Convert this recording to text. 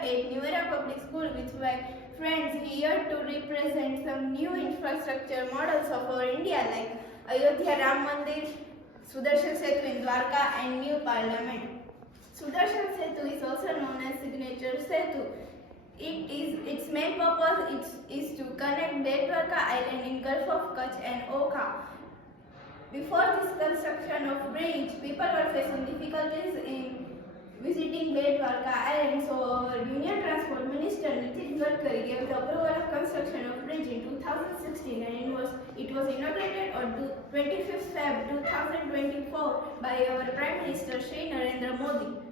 at New Era Public School with my friends here to represent some new infrastructure models of our India like Ayodhya Ram Mandir, Sudarshan Setu in Dwarka and New Parliament. Sudarshan Setu is also known as Signature Setu. Its main purpose is to connect Betwarka Island in Gulf of Kutch and Okha. Before this construction of bridge, people were facing difficulties in visiting Betwarka Island, so our Union Transport Minister Nitin Gadkari gave the approval of construction of bridge in 2016 and it was inaugurated on 25th Feb 2024 by our Prime Minister Shri Narendra Modi.